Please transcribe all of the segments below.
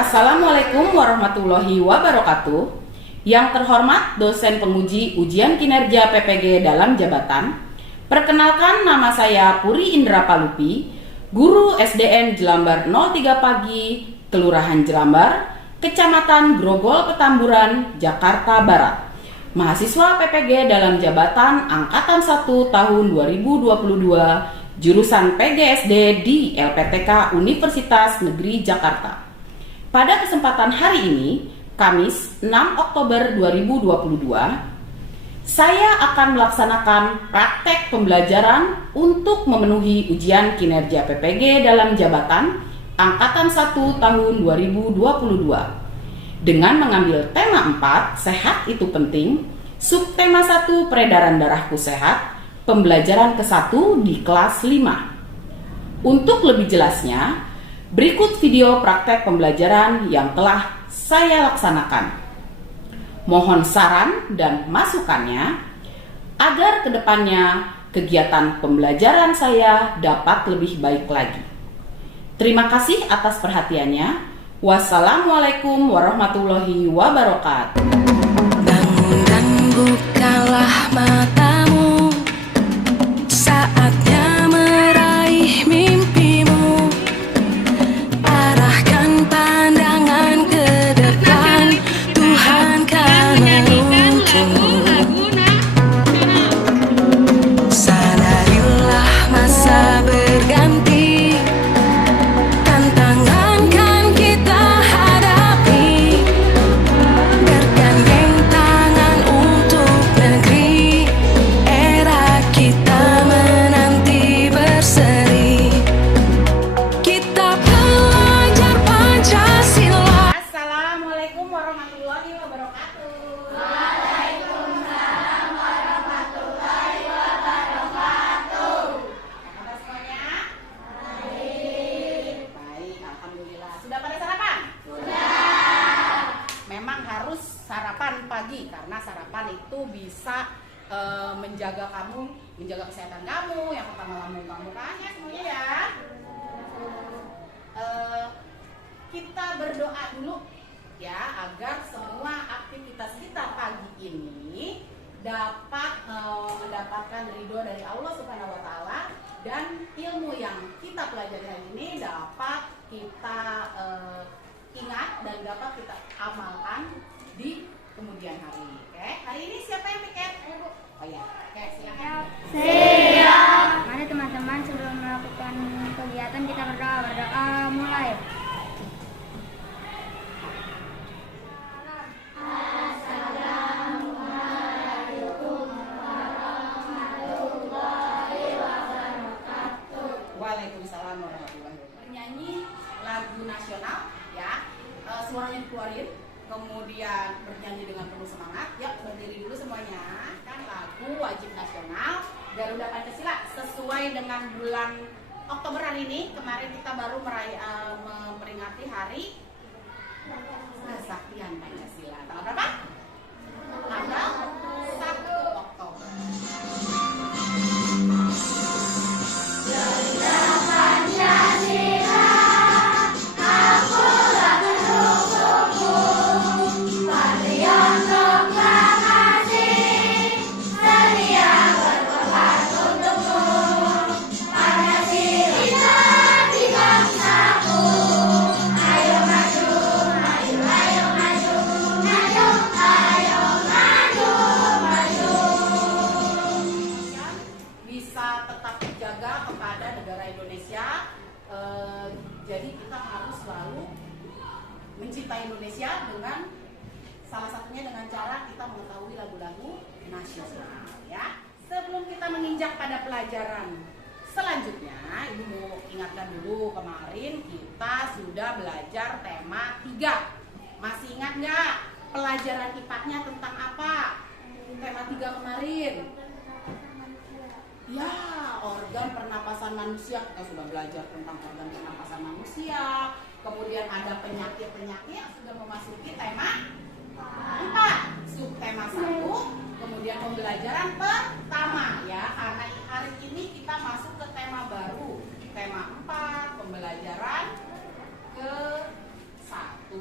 Assalamualaikum warahmatullahi wabarakatuh. Yang terhormat dosen penguji ujian kinerja PPG dalam jabatan, perkenalkan nama saya Puri Indra Palupi, Guru SDN Jelambar 03 Pagi, Kelurahan Jelambar, Kecamatan Grogol Petamburan, Jakarta Barat. Mahasiswa PPG dalam jabatan Angkatan 1 tahun 2022, jurusan PGSD di LPTK Universitas Negeri Jakarta. Pada kesempatan hari ini, Kamis 6 Oktober 2022, saya akan melaksanakan praktek pembelajaran untuk memenuhi ujian kinerja PPG dalam jabatan Angkatan 1 tahun 2022 dengan mengambil tema 4, sehat itu penting, subtema 1, peredaran darahku sehat, pembelajaran ke-1 di kelas 5. Untuk lebih jelasnya, berikut video praktek pembelajaran yang telah saya laksanakan. Mohon saran dan masukannya agar kedepannya kegiatan pembelajaran saya dapat lebih baik lagi. Terima kasih atas perhatiannya. Wassalamualaikum warahmatullahi wabarakatuh. Bangun dan bukalah matamu, saatnya meraih mimpimu. Arahkan pandangan ke depan, Tuhan kan menuntunmu. Sadarilah masa berganti, tantangan kan kita hadapi. Bergandeng tangan untuk negeri, era kita menanti berseri. Kita belajar Pancasila. Assalamualaikum warahmatullahi wabarakatuh. Apa semuanya? Baik, alhamdulillah. Sudah pada sarapan? Sudah. Memang harus sarapan pagi karena sarapan itu bisa menjaga kamu, menjaga kesehatan kamu, yang pertama lambung kamu kan ya semuanya ya. Kita berdoa dulu ya agar semua aktivitas kita pagi ini dapat mendapatkan ridho dari Allah Subhanahu wa taala dan ilmu yang kita pelajari hari ini dapat kita ingat dan dapat kita amalkan di kemudian hari. Oke, hari ini siapa yang piket? Oh ya, oke silakan. Mari teman-teman sebelum melakukan kegiatan kita berdoa mulai. Waalaikumsalam warahmatullahi wabarakatuh. Bernyanyi lagu nasional ya, suaranya dikeluarin, kemudian bernyanyi dengan penuh semangat. Ya, berdiri dulu semuanya. Kan lagu wajib nasional Garuda Pancasila sesuai dengan bulan Oktober hari ini. Kemarin kita baru memperingati hari kesaktian Pancasila. Tanggal berapa? Tanggal 1 Oktober. Bisa tetap dijaga kepada negara Indonesia. Jadi kita harus selalu mencintai Indonesia dengan salah satunya dengan cara kita mengetahui lagu-lagu nasional ya. Sebelum kita menginjak pada pelajaran selanjutnya, Ibu mau ingatkan dulu kemarin kita sudah belajar tema 3. Masih ingat nggak pelajaran IPA-nya tentang apa? Tema 3 kemarin. Ya, organ pernapasan manusia. Kita sudah belajar tentang organ pernapasan manusia. Kemudian ada penyakit-penyakit yang sudah memasuki tema 4. Subtema 1. Kemudian pembelajaran pertama ya. Karena hari ini kita masuk ke tema baru. Tema 4, pembelajaran ke-1.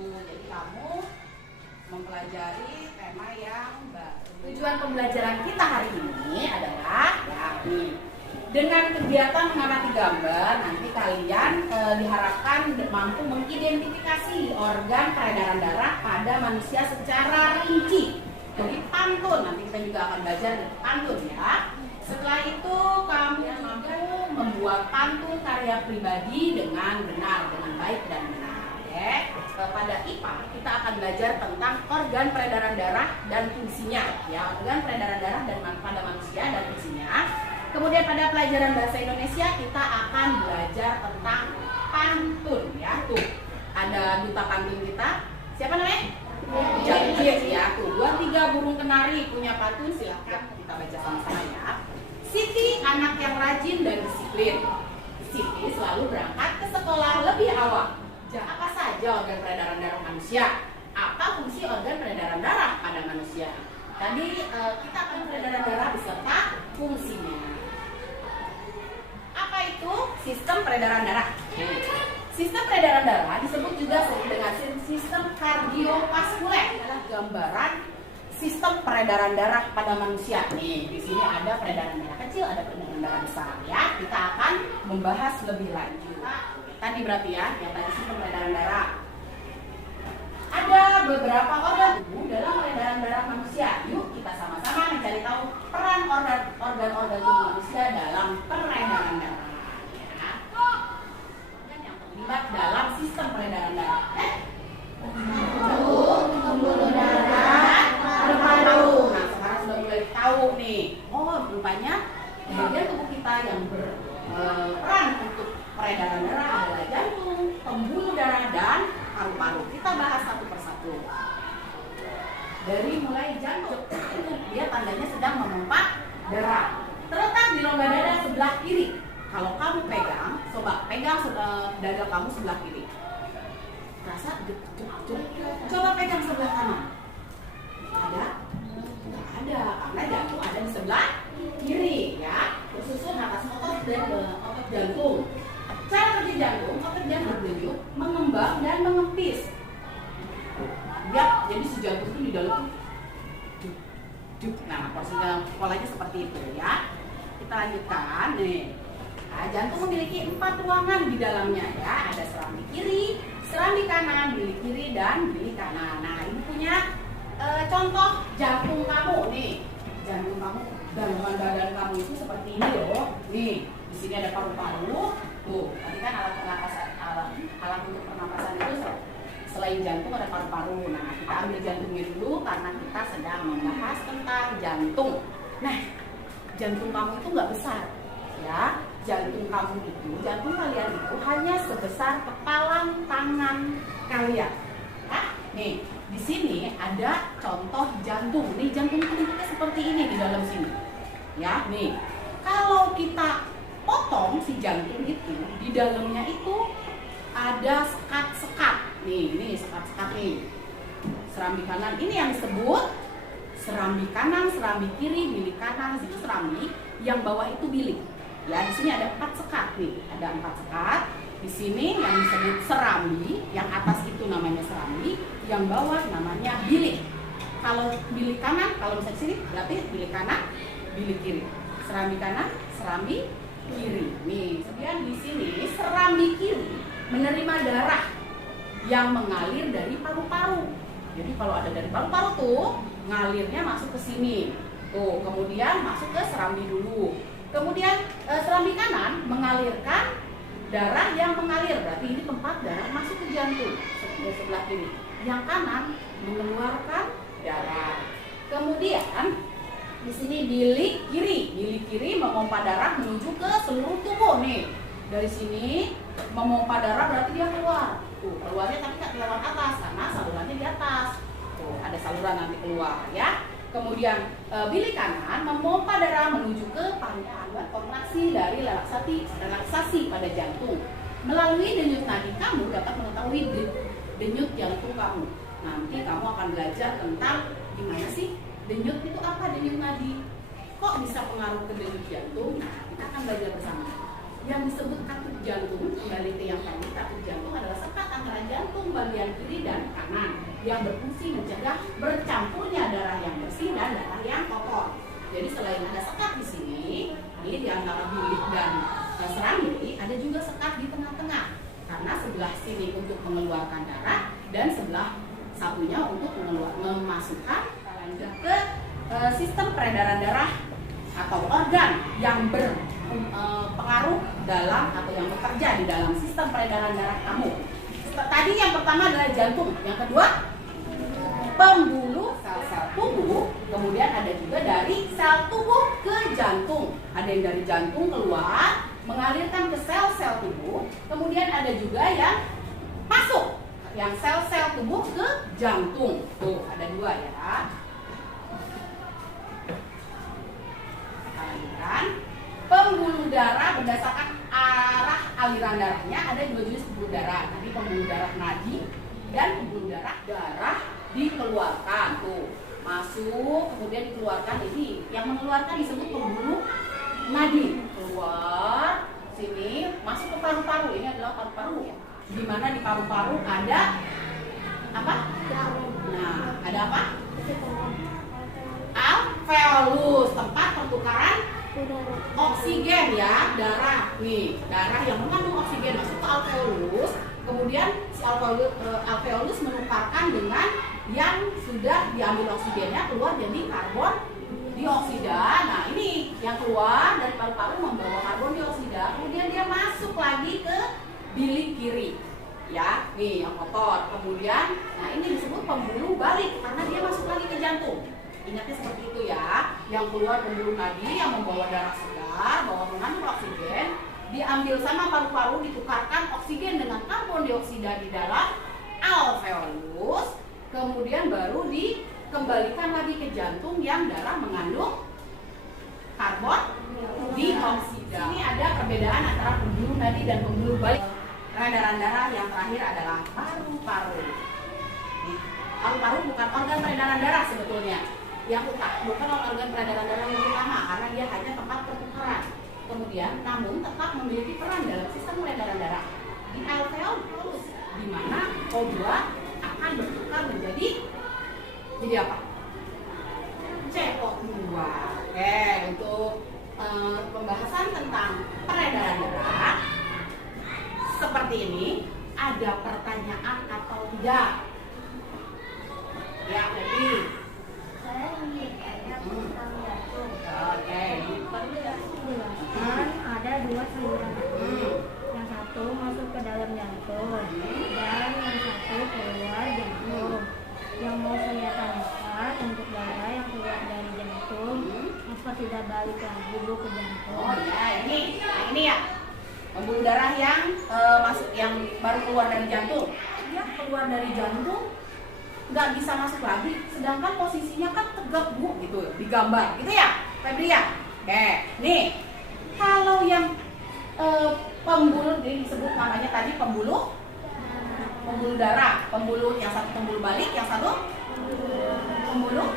Nih, dengan kegiatan mengamati gambar, nanti kalian diharapkan mampu mengidentifikasi organ peredaran darah pada manusia secara rinci. Jadi pantun, nanti kita juga akan belajar pantun ya. Setelah itu kamu mampu membuat pantun karya pribadi dengan benar, dengan baik dan benar. Oke. Pada IPA kita akan belajar tentang organ peredaran darah dan fungsinya, ya, organ peredaran darah dan pada manusia dan fungsinya. Kemudian pada pelajaran bahasa Indonesia kita akan belajar tentang pantun, ya. Tuh, ada duta pantun kita. Siapa namanya? Jangkis, ya. Tuh, 2-3 burung kenari punya pantun, silahkan kita baca sama-sama ya. Siti anak yang rajin dan disiplin. Siti selalu berangkat ke sekolah lebih awal. Apa saja organ peredaran darah manusia? Apa fungsi organ peredaran darah pada manusia? Tadi kita akan peredaran darah beserta fungsinya. Apa itu sistem peredaran darah? Sistem peredaran darah disebut juga dengan sistem kardiovaskuler. Adalah gambaran sistem peredaran darah pada manusia. Nih, di sini ada peredaran darah kecil, ada peredaran darah besar ya. Kita akan membahas lebih lanjut. Tadi berarti ya, yang tadi sistem peredaran darah. Ada beberapa organ tubuh dalam peredaran darah manusia. Yuk kita sama-sama mencari tahu peran organ-organ tubuh manusia dalam peredaran darah. Ya. Dan yang terlibat dalam sistem peredaran darah. Pembuluh darah, paru-paru. Nah, sekarang sudah mulai tahu nih. Oh, rupanya bagian tubuh kita yang berperan untuk peredaran darah adalah jantung, pembuluh darah, dan paru-paru. Kita bahas satu persatu. Dari mulai jantung, dia tandanya sedang memompa darah. Terletak di rongga dada sebelah kiri. Kalau kamu pegang, coba pegang dada kamu sebelah kiri. Rasa coba pegang sebelah kanan. Ada? Nggak ada, karena jantung ada di sebelah kiri ya. Tersusun atas otot jantung. Cara kerja jantung, otot jantung berdenyut, mengembang dan mengempis. Ya, jadi si jantung itu di dalam. Nah, polanya seperti itu ya. Kita lanjutkan nih. Nah, jantung memiliki 4 ruangan di dalamnya ya. Ada serambi kiri, serambi kanan, bilik kiri, dan bilik kanan. Nah, ini punya contoh jantung kamu nih. Jantung kamu, gangguan badan kamu itu seperti ini loh. Nih, di sini ada paru-paru. Tuh, tadi kan alat untuk pernapasan itu selain jantung ada paru-paru. Nah, kita ambil jantungnya dulu karena kita sedang membahas tentang jantung. Nah, jantung kamu itu nggak besar, ya. Jantung kalian itu hanya sebesar kepalan tangan kalian. Nah, nih, di sini ada contoh jantung. Nih, jantung bentuknya seperti ini di dalam sini. Ya, nih. Kalau kita potong si jantung itu, di dalamnya itu ada sekat-sekat. Nih sekat-sekat nih. Serambi kanan ini yang disebut serambi kanan, serambi kiri, bilik kanan. Itu serambi, yang bawah itu bilik. Ya, di sini ada 4 sekat nih. Ada 4 sekat. Di sini yang disebut serambi, yang atas itu namanya serambi, yang bawah namanya bilik. Kalau bilik kanan, kalau misalnya di sini berarti bilik kanan, bilik kiri. Serambi kanan, serambi kiri. Nih, kemudian di sini serambi kiri menerima darah yang mengalir dari paru-paru. Jadi kalau ada dari paru-paru tuh, ngalirnya masuk ke sini. Tuh, kemudian masuk ke serambi dulu. Kemudian serambi kanan mengalirkan darah yang mengalir, berarti ini tempat darah masuk ke jantung sebelah kiri. Yang kanan mengeluarkan darah. Kemudian di sini bilik kiri memompa darah menuju ke seluruh tubuh nih. Dari sini memompa darah berarti dia keluar. Tuh, keluarnya tapi nggak lewat atas karena salurannya di atas. Tuh, ada saluran nanti keluar ya. Kemudian bilik kanan memompa darah menuju ke pangkal kontraksi dari relaksasi pada jantung. Melalui denyut nadi kamu dapat mengetahui denyut jantung kamu. Nanti kamu akan belajar tentang gimana sih denyut itu apa, denyut nadi. Kok bisa pengaruh ke denyut jantung? Nah, kita akan belajar bersama. Yang disebut katup jantung, kembali ke yang tadi, katup jantung adalah sekat antara jantung bagian kiri dan kanan yang berfungsi mencegah bercampurnya darah yang bersih dan darah yang kotor. Jadi selain ada sekat di sini, ini di antara bilik dan serambi, ada juga sekat di tengah-tengah. Karena sebelah sini untuk mengeluarkan darah dan sebelah satunya untuk memasukkan lanjut ke sistem peredaran darah atau organ yang berpengaruh dalam atau yang bekerja di dalam sistem peredaran darah kamu. Tadi yang pertama adalah jantung, yang kedua pembuluh sel-sel tubuh, kemudian ada juga dari sel tubuh ke jantung. Ada yang dari jantung keluar mengalirkan ke sel-sel tubuh, kemudian ada juga yang masuk yang sel-sel tubuh ke jantung. Tuh, ada dua ya. Kita lanjutkan. Pembuluh darah berdasarkan arah aliran darahnya ada dua jenis pembuluh darah. Tadi pembuluh darah nadi dan pembuluh darah dikeluarkan. Tuh, masuk kemudian dikeluarkan. Ini yang mengeluarkan disebut pembuluh nadi. Keluar sini masuk ke paru-paru. Ini adalah paru-paru ya. Di mana di paru-paru ada apa? Nah, ada apa? Alveolus, tempat pertukaran oksigen ya, darah. Nih, darah yang mengandung oksigen masuk ke alveolus. Kemudian si alveolus menukarkan dengan yang sudah diambil oksigennya keluar jadi karbon dioksida. Nah, ini yang keluar dari paru-paru membawa karbon dioksida. Kemudian dia masuk lagi ke bilik kiri ya, nih yang kotor. Kemudian, nah ini disebut pembuluh balik karena dia masuk lagi ke jantung. Ingatnya seperti itu ya. Yang keluar pembuluh nadi yang membawa darah segar, bawa mengandung oksigen, diambil sama paru-paru, ditukarkan oksigen dengan karbon dioksida di dalam alveolus, kemudian baru dikembalikan lagi ke jantung yang darah mengandung karbon dioksida. Ini ada perbedaan antara pembuluh nadi dan pembuluh balik. Peredaran darah yang terakhir adalah paru-paru. Paru-paru bukan organ peredaran darah sebetulnya. Yang bukan organ peredaran darah yang utama karena dia hanya tempat pertukaran. Kemudian, namun tetap memiliki peran dalam sistem peredaran darah di alveolus, di mana O2 akan bertukar menjadi apa? CO2. Oke, untuk pembahasan tentang peredaran darah seperti ini, ada pertanyaan atau tidak? Ya, jadi Saya ingin bertanya tentang jantung. oke. Kan ada dua saluran nadi. Yang satu masuk ke dalam jantung dan yang satu keluar jantung. Yang mau saya tanyakan, untuk darah yang keluar dari jantung, apa tidak balik lagi Bu ke jantung? Oh ya, ini ya pembuluh darah yang masuk, yang baru keluar dari jantung. Dia keluar dari jantung nggak bisa masuk lagi, sedangkan posisinya kan tegak Bu gitu di gambar gitu ya, Febri ya. Oke, nih kalau yang pembuluh ini disebut namanya tadi pembuluh darah, pembuluh yang satu pembuluh balik, yang satu pembuluh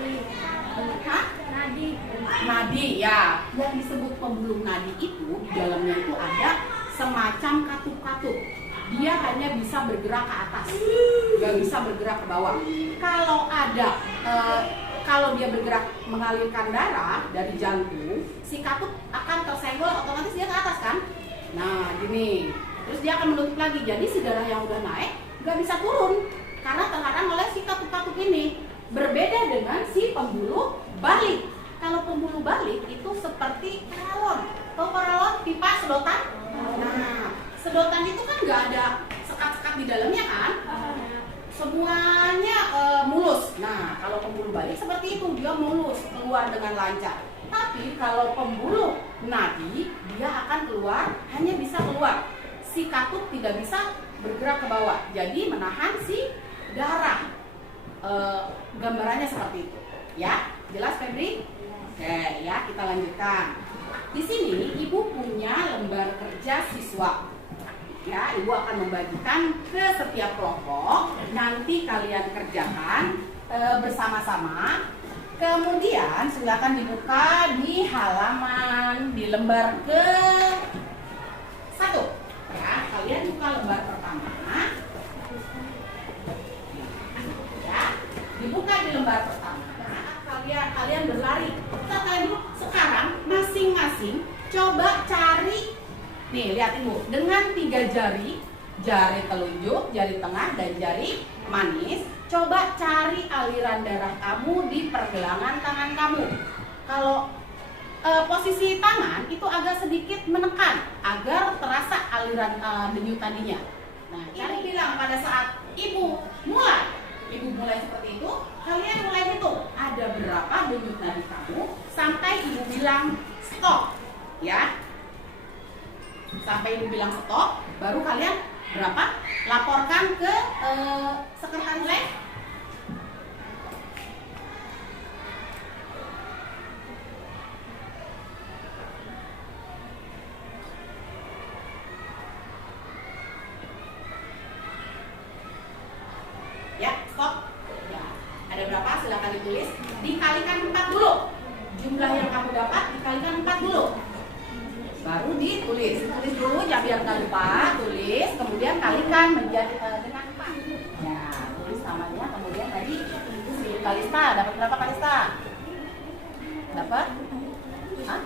nadi ya. Yang disebut pembuluh nadi itu di dalamnya itu ada semacam katup-katup. Dia hanya bisa bergerak ke atas, nggak bisa bergerak ke bawah. Kalau dia bergerak mengalirkan darah dari jantung, si katup akan tersenggol, otomatis dia ke atas kan. Nah gini, terus dia akan menutup lagi. Jadi si darah yang udah naik nggak bisa turun karena terhalang oleh si katup-katup ini. Berbeda dengan si pembuluh balik. Kalau pembuluh balik itu seperti paralon. Tahu paralon, pipa, sedotan? Nah, sedotan itu kan nggak ada sekat-sekat di dalamnya kan? Semuanya mulus. Nah, kalau pembuluh balik seperti itu, dia mulus, keluar dengan lancar. Tapi kalau pembuluh nadi, dia akan keluar, hanya bisa keluar. Si katup tidak bisa bergerak ke bawah, jadi menahan si darah. Gambarannya seperti itu, ya. Jelas Febri? Oke, ya kita lanjutkan. Di sini ibu punya lembar kerja siswa. Ya, ibu akan membagikan ke setiap kelompok. Nanti kalian kerjakan bersama-sama. Kemudian silakan dibuka di halaman di lembar ke 1. Ya, kalian buka lembar pertama. Ya, dibuka di lembar pertama. Kalian berlari. Kalian dulu sekarang masing-masing Coba cari, nih lihat Ibu, dengan 3 jari, jari telunjuk, jari tengah, dan jari manis, coba cari aliran darah kamu di pergelangan tangan kamu. Kalau posisi tangan itu agak sedikit menekan agar terasa aliran denyut nadinya. Nah, Ibu bilang pada saat Ibu mulai seperti itu, kalian mulai hitung ada berapa denyut nadi kamu sampai Ibu bilang stop, ya. Sampai Ibu bilang stop, baru kalian berapa? Laporkan ke sekretaris lab. Ya, stop. Ya. Ada berapa? Silakan ditulis. Dikalikan 4 dulu. Jumlah yang kamu dapat dikalikan 4 dulu. Baru ditulis. Tulis dulu, jangan biar nggak lupa. Tulis, kemudian kalikan menjadi dengan 4. Ya, tulis namanya. Kemudian tadi si Kalista dapat berapa Kalista? Dapat? Hah?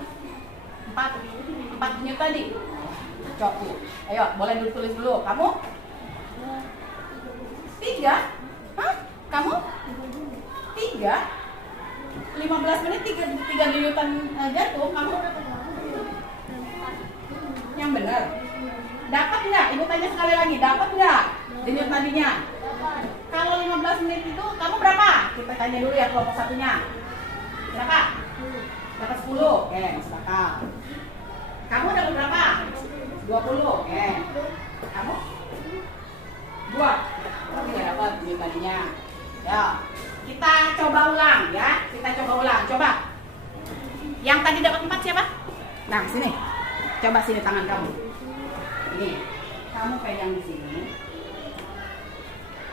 4 denyut tadi. Cocok. Ayo, boleh ditulis dulu. Kamu? 3? Hah? Kamu? 3? 15 menit 3 denyutan jantung. Kamu? Yang benar. Dapat nggak? Ibu tanya sekali lagi. Dapat nggak denyut nadinya? Kalau 15 menit itu kamu berapa? Kita tanya dulu ya kelompok satunya. Berapa? Dapat 10. Oke, masuk akal. Kamu dapat berapa? 20. Oke. Kamu? 2. Tidak dapat denyut nadinya. Ya. Kita coba ulang ya. Kita coba ulang. Coba. Yang tadi dapat 4 siapa? Nah, sini. Coba sini tangan kamu. Ini. Kamu pegang di sini.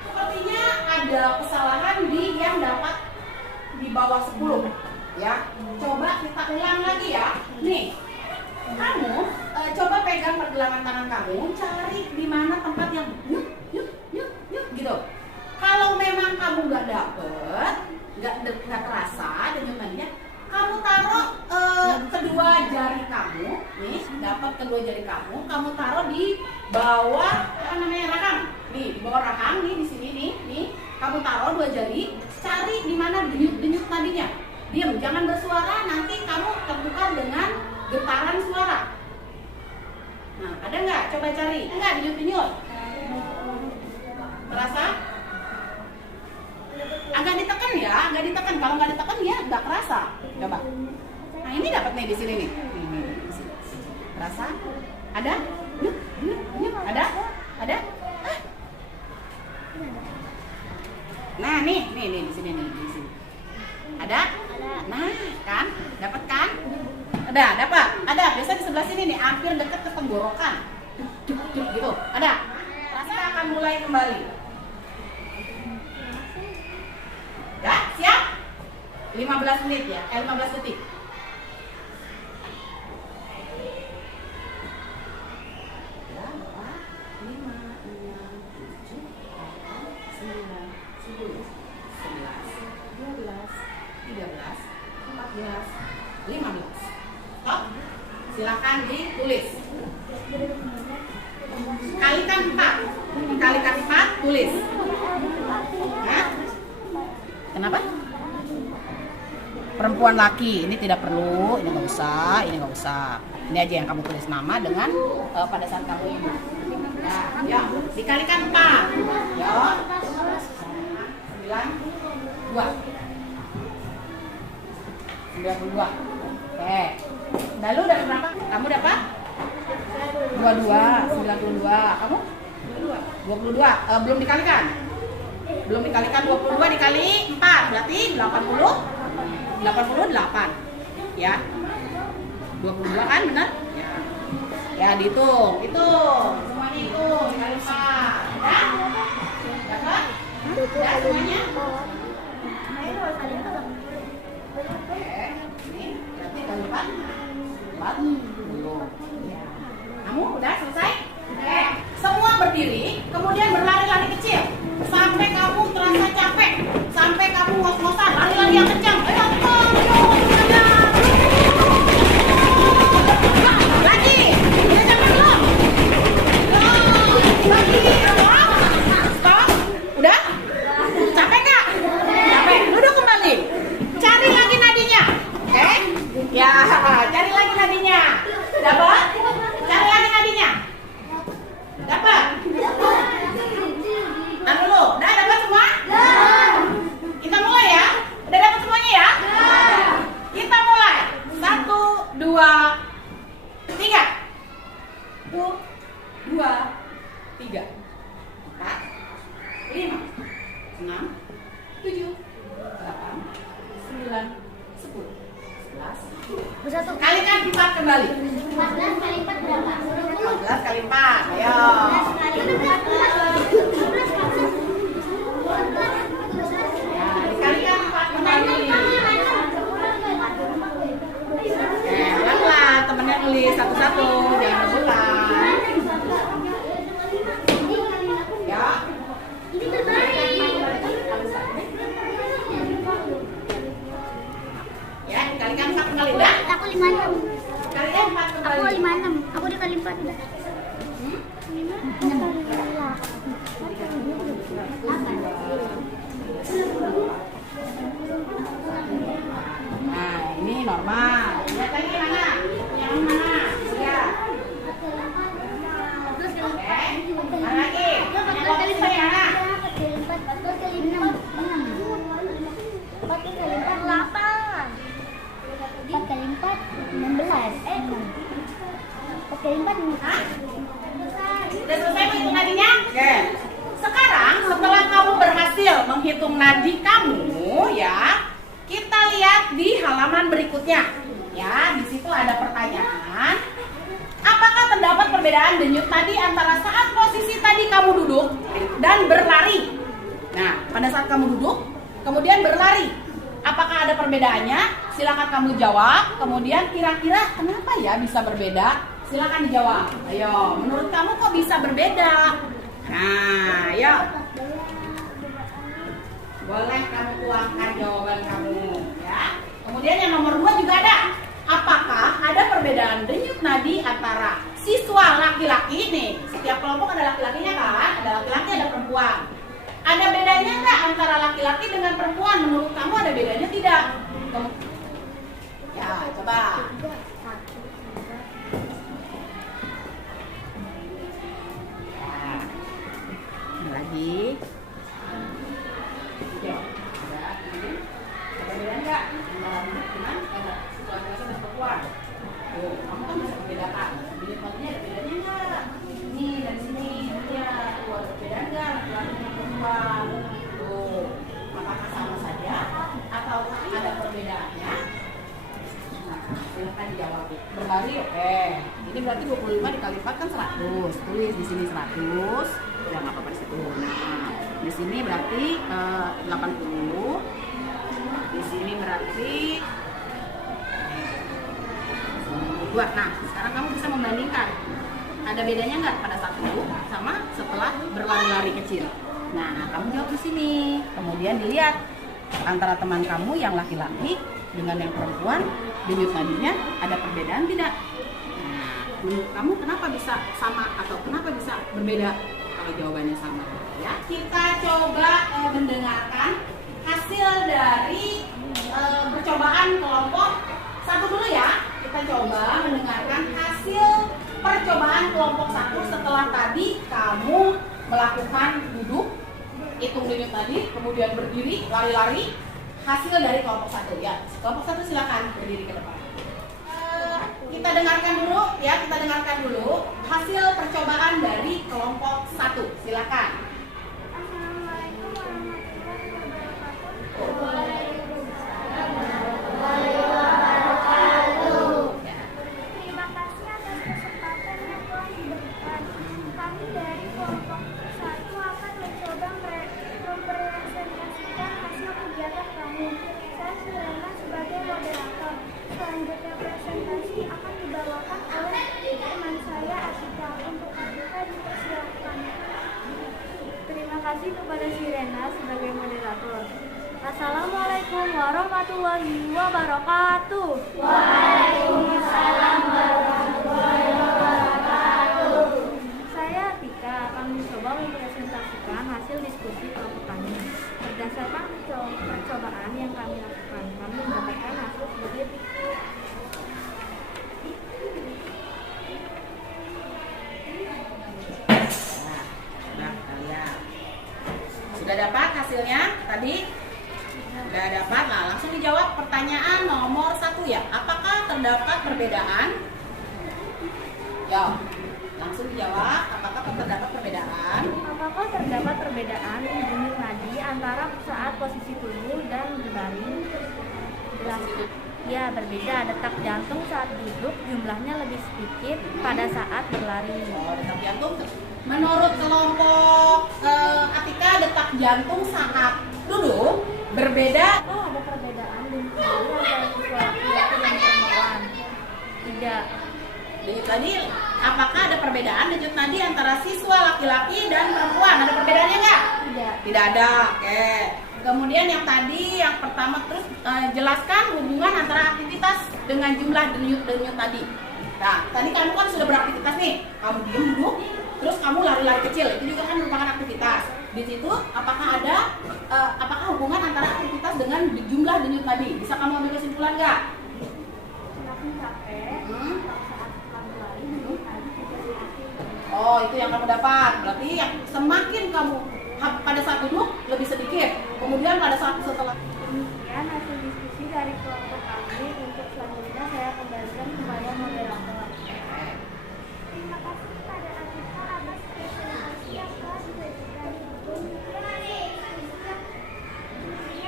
Sepertinya ada kesalahan di yang dapat di bawah 10. Ya. Coba kita ulang lagi ya. Nih. Kamu coba pegang pergelangan tangan kamu, cari di mana tempat yang yuk gitu. Kalau memang kamu nggak dapet, nggak terasa denyut nadinya, kamu taruh kedua jari kamu, nih dapat kedua jari kamu taruh di bawah apa namanya rahang, nih di bawah rahang nih di sini nih, kamu taruh 2 jari, cari di mana denyut nadinya. Diam, jangan bersuara, nanti kamu tertukar dengan getaran suara. Nah, ada nggak? Coba cari. Enggak, denyut-denyut. Terasa? Agak ditekan ya, agak ditekan. Kalau nggak ditekan ya nggak kerasa. Coba. Nah, ini dapat nih di sini nih. Di sini. Terasa? Ada? Ada? Ada? Ah. Nah, nih di sini nih, di sini. Ada? Nah, kan? Dapat kan? Dapat. Ada. Biasa di sebelah sini nih, hampir dekat ke tenggorokan. Gitu. Ada. Kita akan mulai kembali. Ya, siap? 15 menit ya. 15 detik. 15. Stop. Silakan ditulis. Kalikan 4. Dikalikan 4, tulis. Nah. Kenapa? Perempuan laki, ini tidak perlu, ini nggak usah, ini nggak usah. Ini aja yang kamu tulis nama dengan pada saat kamu ibu. Nah, ya, dikalikan 4. Ya. 92. 92. Oke. Lalu dapat berapa? Kamu dapat? 22, 92. Kamu? 22. Belum dikalikan. Belum dikalikan 22 dikali 4 berarti 80. 88. Ya. 22 kan benar? Ya. Ya, dihitung. Hitung. Semuanya hitung dikali 4. Ya? Dapat? Ya semuanya? Kamu udah selesai? Semua berdiri, kemudian berlari-lari kecil sampai kamu terasa capek, sampai kamu ngos-ngosan, lari-lari yang kencang. Ayo, ayo, ayo. 1, 2, 3, 4, 5, 6, 7, 8, 9, 10, 11. Kalikan 4 kembali. 14 kali 4 berapa? 14 kali 4. Ayo. 14 kali 4. Nah, dikalikan 4 kembali. Ulang temennya nulis satu-satu, jangan rebutan. Ya. Ini terbalik. Ya, dikalikan 4 kembali udah. Aku 56. Kalikan 4 kembali. Aku 56. Aku dikali 4 udah. 5. Nah, ini normal. Lihat lagi mana? Yang mana? Ya. Mana lagi? Yang bagus yang mana? 14 kali 6. 4 kali 4 8. 4 kali 4 16. 4 kali 4 Hah? Udah selesai menghitung nadinya? Oke. Sekarang setelah kamu berhasil menghitung nadi kamu, ya, kita lihat di halaman berikutnya. Ya, di situ ada pertanyaan. Apakah terdapat perbedaan denyut nadi antara saat posisi tadi kamu duduk dan berlari? Nah, pada saat kamu duduk, kemudian berlari, apakah ada perbedaannya? Silakan kamu jawab. Kemudian kira-kira kenapa ya bisa berbeda? Silakan dijawab. Ayo, menurut kamu kok bisa berbeda? Nah, ayo. Boleh kamu tuangkan jawaban kamu, ya. Kemudian yang nomor 2 juga ada. Apakah ada perbedaan denyut nadi antara siswa laki-laki nih? Setiap kelompok ada laki-lakinya kan? Ada laki-laki, ada perempuan. Ada bedanya nggak antara laki-laki dengan perempuan? Menurut kamu ada bedanya tidak? Ya, coba. Lagi. Ya, ada bedanya nggak antara dengan laki-laki dan perempuan? Oh, kamu kan bisa membedakan. Denyut nadinya ada bedanya nggak? Ini dari sini, ya, ada bedanya nggak laki-laki dan perempuan? Tuh, apakah sama saja atau ada perbedaannya? Nah, silahkan dijawab. Berlari, oke. Ini berarti 25 dikali 4 kan 100. Tulis di sini 100. Ya nggak apa-apa di situ. Nah, di sini berarti 80. Di sini berarti 2. Nah, sekarang kamu bisa membandingkan. Ada bedanya nggak pada saat itu sama setelah berlari-lari kecil? Nah, kamu jawab di sini. Kemudian dilihat antara teman kamu yang laki-laki dengan yang perempuan, denyut nadinya ada perbedaan tidak? Nah, menurut kamu kenapa bisa sama atau kenapa bisa berbeda? Kalau jawabannya sama, ya kita coba mendengarkan hasil dari percobaan kelompok 1 dulu ya. Kita coba mendengarkan hasil percobaan kelompok 1 setelah tadi kamu melakukan duduk, hitung denyut nadi, kemudian berdiri, lari-lari. Hasil dari kelompok 1 ya. Kelompok 1 silakan berdiri ke depan. Kita dengarkan dulu ya, kita dengarkan dulu hasil percobaan dari kelompok 1. Silakan. Assalamualaikum warahmatullahi wabarakatuh. Terima kasih atas kesempatan yang telah diberikan. Kami dari kelompok 1 akan mencoba mempresentasikan hasil kegiatan kami. Saya Surena sebagai moderator. Selanjutnya presentasi akan dibawakan oleh teman saya Atika. Untuk Atika dipersilakan. Terima kasih kepada Sirena sebagai moderator. Assalamualaikum warahmatullahi wabarakatuh. Waalaikumsalam warahmatullahi wabarakatuh. Saya Atika akan mencoba mempresentasikan hasil diskusi kelompok kami. Berdasarkan percobaan yang kami lakukan, kami mendapatkan hasil sebagai berikut. Sudah dapat hasilnya tadi? Sudah dapat. Nah, langsung dijawab pertanyaan nomor 1 ya. Apakah terdapat perbedaan? Ya, langsung dijawab. Apakah terdapat perbedaan? Apakah terdapat perbedaan denyut nadi antara saat posisi tubuh dan berbaring? Jelas. Ya, berbeda. Detak jantung saat duduk jumlahnya lebih sedikit pada saat berlari. Oh, detak jantung. Menurut kelompok Atika, detak jantung saat duduk berbeda. Oh, ada perbedaan denyut nadi antara siswa laki-laki dan perempuan? Tidak. Denyut nadi, apakah ada perbedaan denyut nadi antara siswa laki-laki dan perempuan? Ada perbedaannya nggak? Tidak. Tidak ada. Oke. Kemudian yang tadi, yang pertama terus jelaskan hubungan antara aktivitas dengan jumlah denyut tadi. Nah, tadi kamu kan sudah beraktivitas nih. Kamu diam duduk, terus kamu lari-lari kecil. Itu juga kan merupakan aktivitas. Di situ apakah ada apakah hubungan antara aktivitas dengan jumlah denyut nadi? Bisa kamu ambil kesimpulan nggak? Semakin capek saat lari denyut nadi sedikit. Oh, itu yang kamu dapat. Berarti yang semakin kamu pada saat duduk lebih sedikit. Kemudian pada saat setelah. Demikian hasil diskusi dari kelompok kami. Untuk selanjutnya saya kembalikan kepada moderator. Terima kasih kepada Atika atas presentasi yang telah diberikan. Demikian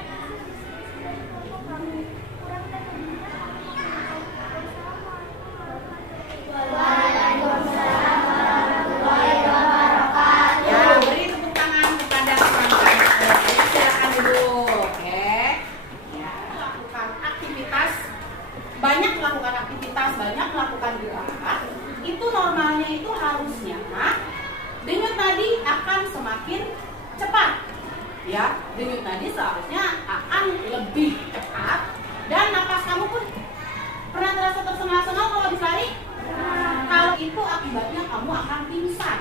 hasil diskusi dari kelompok kami. Kurang dan lebihnya kami mohon bersama. Ya, beri tepuk tangan kepada teman-teman. Silakan duduk, oke. Ya, banyak melakukan aktivitas, banyak melakukan gerak. Itu normalnya itu harusnya denyut nadi akan semakin cepat. Ya, denyut nadi seharusnya akan lebih cepat dan napas kamu pun pernah terasa tersengal-sengal kalau habis lari? Kalau itu akibatnya kamu akan pingsan.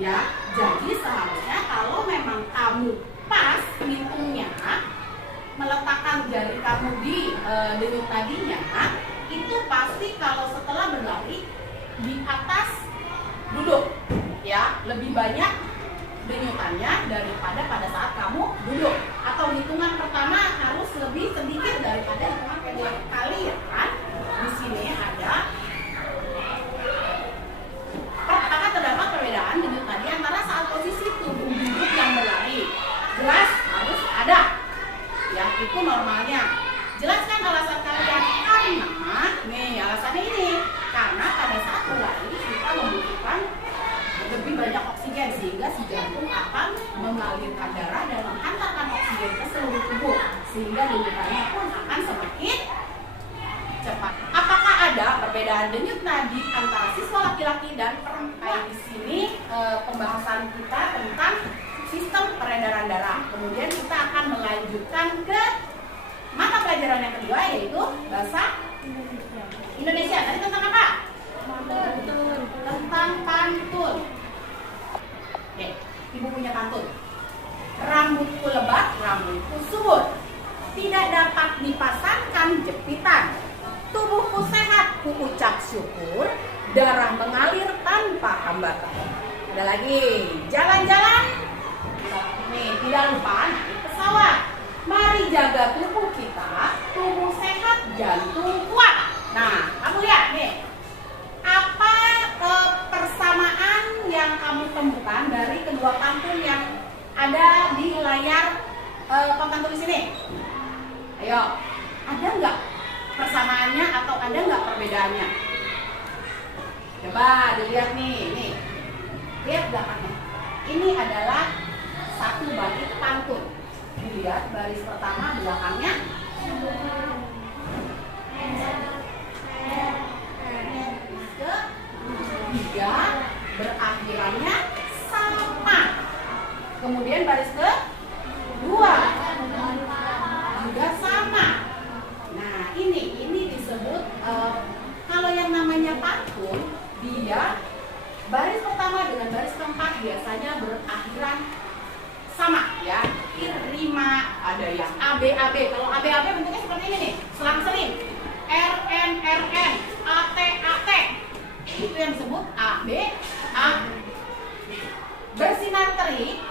Ya, jadi seharusnya kalau memang kamu pas menghitungnya, meletakkan jari kamu di denyut nadinya, itu pasti kalau setelah berlari di atas duduk, ya lebih banyak denyutannya daripada pada saat kamu duduk. Atau hitungan pertama harus lebih sedikit daripada hitungan kedua kali, ya kan? Di sini ada. Apakah terdapat perbedaan denyut nadi antara saat posisi tubuh duduk yang berlari? Jelas harus ada. Ya, itu normalnya. Jelaskan alasan kalian. Karena, nih alasannya ini. Karena pada saat berlari kita membutuhkan lebih banyak oksigen sehingga si jantung akan mengalirkan darah dan menghantarkan oksigen ke seluruh tubuh sehingga denyutannya pun akan semakin cepat. Apakah ada perbedaan denyut nadi antara siswa laki-laki dan perempuan? Di sini pembahasan kita tentang sistem peredaran darah. Kemudian kita akan melanjutkan ke mata pelajaran yang kedua, yaitu bahasa Indonesia. Tadi tentang apa? Pantun. Tentang pantun. Oke, ibu punya pantun. Rambutku lebat, rambutku subur, tidak dapat dipasangkan jepitan. Tubuhku sehat, ku ucap syukur, darah mengalir tanpa hambatan. Ada lagi, jalan-jalan. Nih, tidak lupa naik pesawat. Mari jaga tubuh kita, tubuh sehat, jantung kuat. Nah, kamu lihat nih, apa persamaan yang kamu temukan dari kedua pantun yang ada di layar papan tulis ini? Ayo, ada nggak persamaannya atau ada nggak perbedaannya? Coba dilihat nih, lihat belakangnya. Ini adalah satu bait pantun. Dilihat baris pertama belakangnya. Ketiga berakhirannya sama. Kemudian baris kedua juga sama. Nah, ini disebut kalau yang namanya pantun, dia baris pertama dengan baris keempat biasanya berakhiran sama, ya. Irima, ada yang ABAB. Kalau ABAB bentuknya seperti ini nih, selang-seling. RN, AT. Itu yang disebut AB. Bersinar terik,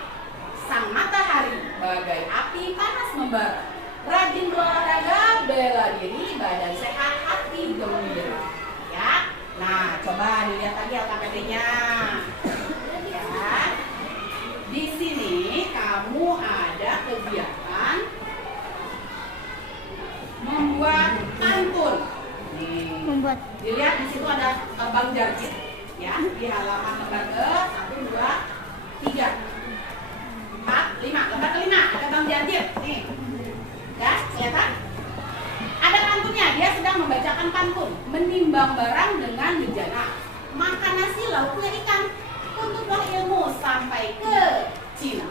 sang matahari bagai api panas membara. Rajin berolahraga, bela diri, badan sehat, hati gembira. Ya, Nah, coba dilihat lagi LKPD-nya. Ya. Di sini kamu ada kegiatan membuat pantun. Nih. Membuat. Dilihat di situ ada Bang Jarjit ya, di halaman lembar ke 1 2 3 4 5, lembar ke-5 ada Bang Jarjit. Nih. Ya, kelihatan? Ada pantunnya, dia sedang membacakan pantun. Menimbang barang dengan bejana, makan nasi lauknya ikan. Tuntutlah ilmu sampai ke Cina.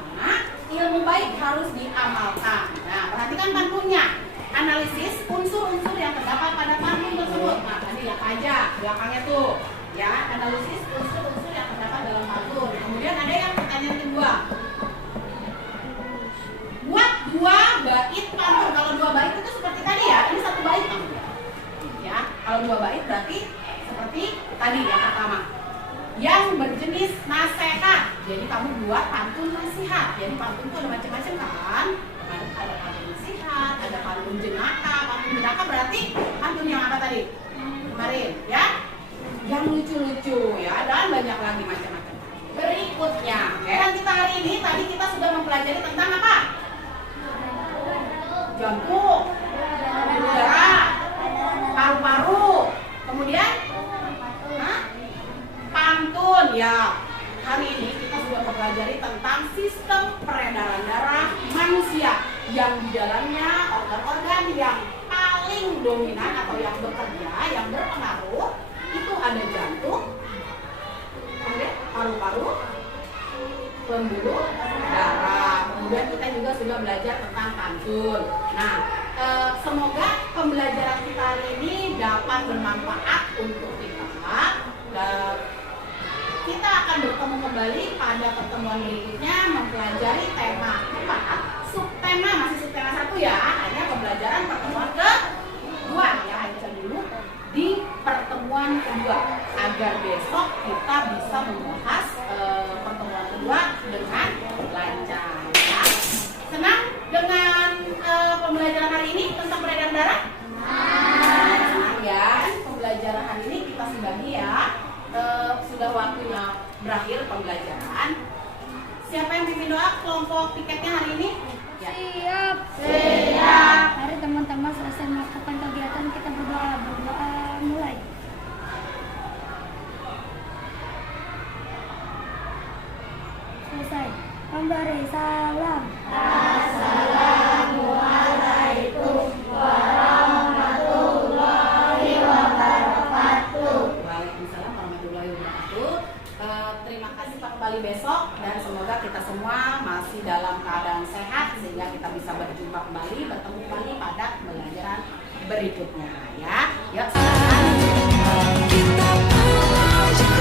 Ilmu baik harus diamalkan. Nah, perhatikan pantunnya. Analisis unsur-unsur yang terdapat pada pantun tersebut. Nah, tadi lihat aja belakangnya tuh. Ya, analisis unsur-unsur yang terdapat dalam pantun. Kemudian ada yang pertanyaan kedua. Buat 2 bait pantun. Kalau 2 bait itu seperti tadi ya, ini 1 bait pantun. Ya, kalau 2 bait berarti seperti tadi yang pertama. Yang berjenis nasihat. Jadi kamu buat pantun nasihat. Jadi pantun itu ada macam-macam kan? Ada pantun nasihat, ada pantun jenaka. Pantun jenaka berarti pantun yang apa tadi? Kemarin, ya? Yang lucu-lucu ya, dan banyak lagi macam-macam. Berikutnya, kan kita hari ini tadi kita sudah mempelajari tentang apa? Jantung, udara, paru-paru, kemudian pantun ya. Hari ini kita sudah mempelajari tentang sistem peredaran darah manusia yang di dalamnya organ-organ yang paling dominan atau yang bekerja, yang berpengaruh itu ada jantung, kemudian paru-paru, pembuluh darah. Kemudian kita juga sudah belajar tentang pantun. Nah, semoga pembelajaran kita hari ini dapat bermanfaat untuk kita. Kita akan bertemu kembali pada pertemuan berikutnya mempelajari tema 4, subtema, masih subtema 1 ya. Hanya pembelajaran pertemuan ke-2 ya, baca dulu di pertemuan kedua agar besok kita bisa membahas pertemuan kedua dengan lancar ya. Senang dengan pembelajaran hari ini tentang peredaran darah? Senang ya. Pembelajaran hari ini kita sudahi ya. Sudah waktunya berakhir pembelajaran. Siapa yang pimpin doa kelompok piketnya hari ini? Ya. Siap. Siap. Mari teman-teman selesai melakukan kegiatan kita berdoa. Berdoa mulai. Selesai. Memberi salam. Assalamualaikum warahmatullahi wabarakatuh. Waalaikumsalam warahmatullahi wabarakatuh. Terima kasih Pak, kembali besok dan semoga kita semua masih dalam keadaan sehat sehingga kita bisa berjumpa kembali, bertemu kembali pada pembelajaran berikutnya ya. Yuk, silakan. Kita belajar